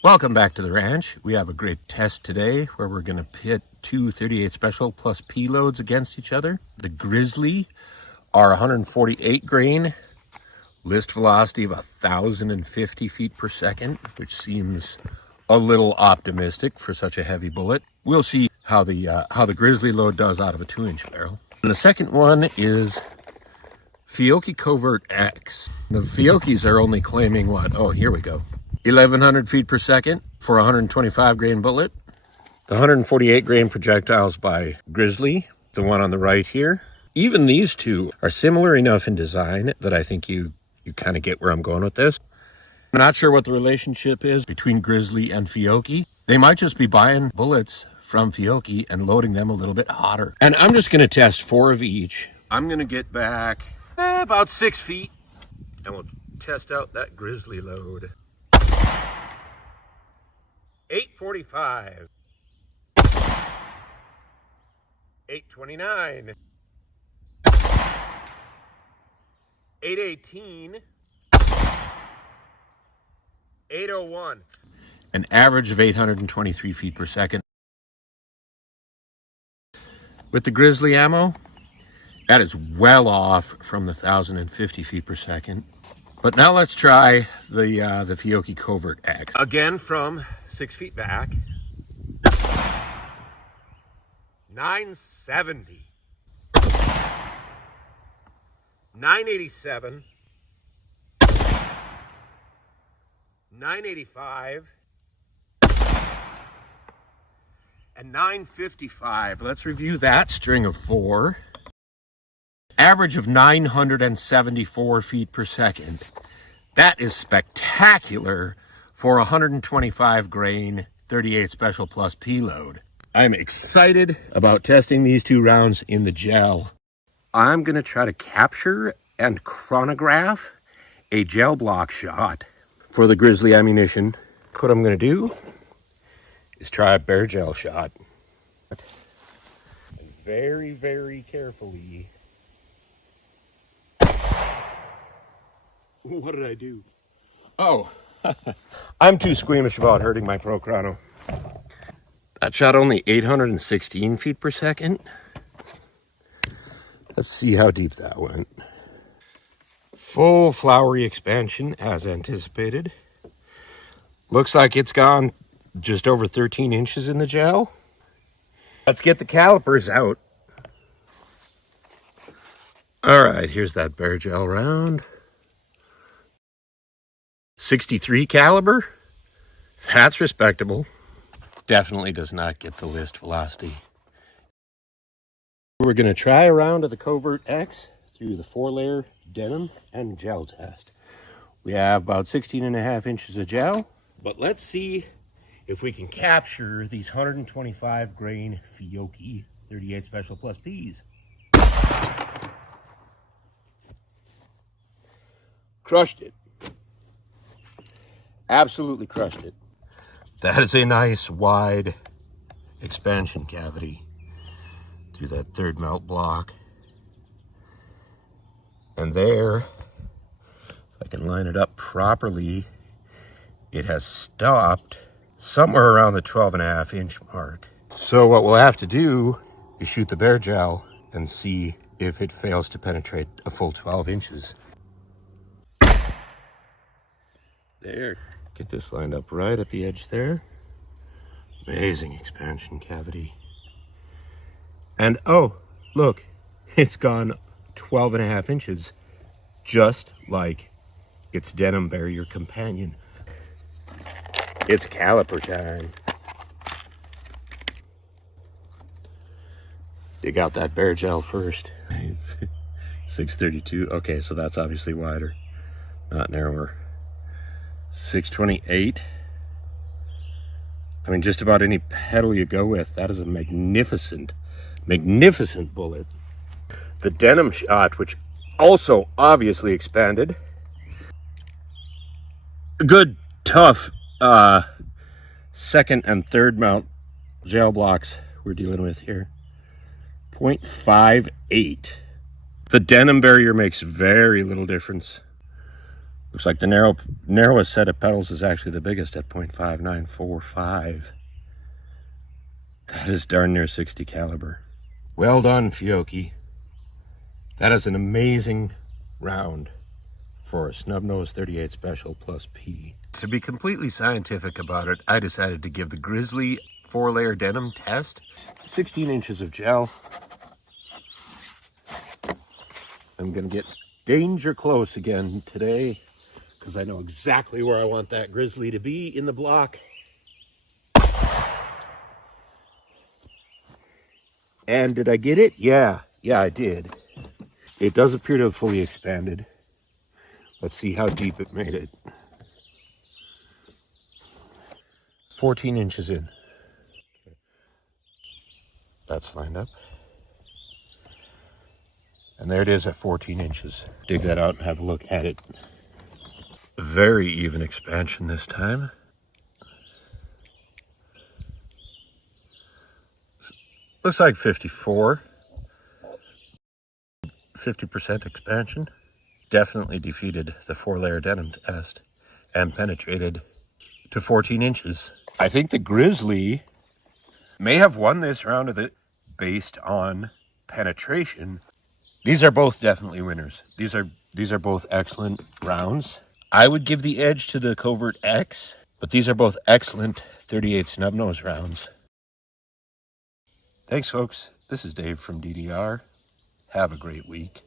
Welcome back to the ranch. We have a great test today where we're going to pit two 38 Special plus P loads against each other. The Grizzly are 148 grain, list velocity of 1,050 feet per second, which seems a little optimistic for such a heavy bullet. We'll see how the Grizzly load does out of a 2-inch barrel. And the second one is Fiocchi Covert X. The Fiocchis are only claiming what? Oh, here we go. 1,100 feet per second for a 125 grain bullet. The 148 grain projectiles by Grizzly, the one on the right here. Even these two are similar enough in design that I think you kind of get where I'm going with this. I'm not sure what the relationship is between Grizzly and Fiocchi. They might just be buying bullets from Fiocchi and loading them a little bit hotter. And I'm just going to test 4 of each. I'm going to get back about 6 feet and we'll test out that Grizzly load. 845, 829, 818, 801. An average of 823 feet per second. With the Grizzly ammo, that is well off from the 1,050 feet per second. But now let's try the Fiocchi Covert X. Again from 6 feet back. 970. 987. 985. And 955. Let's review that string of 4. Average of 974 feet per second. That is spectacular for a 125 grain 38 Special plus P load. I'm excited about testing these 2 rounds in the gel. I'm gonna try to capture and chronograph a gel block shot for the Grizzly ammunition. What I'm gonna do is try a bare gel shot. And very, very carefully. What did I do? Oh, I'm too squeamish about hurting my Pro Chrono. That shot only 816 feet per second. Let's see how deep that went. Full flowery expansion as anticipated. Looks like it's gone just over 13 inches in the gel. Let's get the calipers out. All right, here's that bare gel round. 63 caliber. That's respectable. Definitely does not get the list velocity. We're going to try a round of the Covert X through the 4-layer denim and gel test. We have about 16.5 inches of gel, but let's see if we can capture these 125 grain Fiocchi 38 Special plus Ps. Crushed it. Absolutely crushed it. That is a nice wide expansion cavity through that 3rd melt block. And there, if I can line it up properly, it has stopped somewhere around the 12.5 inch mark. So what we'll have to do is shoot the bare gel and see if it fails to penetrate a full 12 inches. There. Get this lined up right at the edge there. Amazing expansion cavity. And oh, look, it's gone 12.5 inches, just like its denim barrier companion. It's caliper time. Dig out that bare gel first. 632, okay, so that's obviously wider, not narrower. 628. I mean, just about any pedal you go with, that is a magnificent bullet. The denim shot, which also obviously expanded. Good, tough 2nd and 3rd mount gel blocks we're dealing with here. 0.58. The denim barrier makes very little difference. Looks like the narrowest set of petals is actually the biggest at 0.5945. That is darn near 60 caliber. Well done, Fiocchi. That is an amazing round for a snub-nose 38 Special plus P. To be completely scientific about it, I decided to give the Grizzly 4-layer denim test. 16 inches of gel. I'm gonna get danger close again today because I know exactly where I want that Grizzly to be in the block. And did I get it? Yeah, I did. It does appear to have fully expanded. Let's see how deep it made it. 14 inches in. That's lined up. And there it is at 14 inches. Dig that out and have a look at it. Very even expansion this time. Looks like 54. 50% expansion. Definitely defeated the 4-layer denim test and penetrated to 14 inches. I think the Grizzly may have won this round of it based on penetration. These are both definitely winners. These are both excellent rounds. I would give the edge to the Covert X, but these are both excellent 38 snub-nose rounds. Thanks, folks. This is Dave from DDR. Have a great week.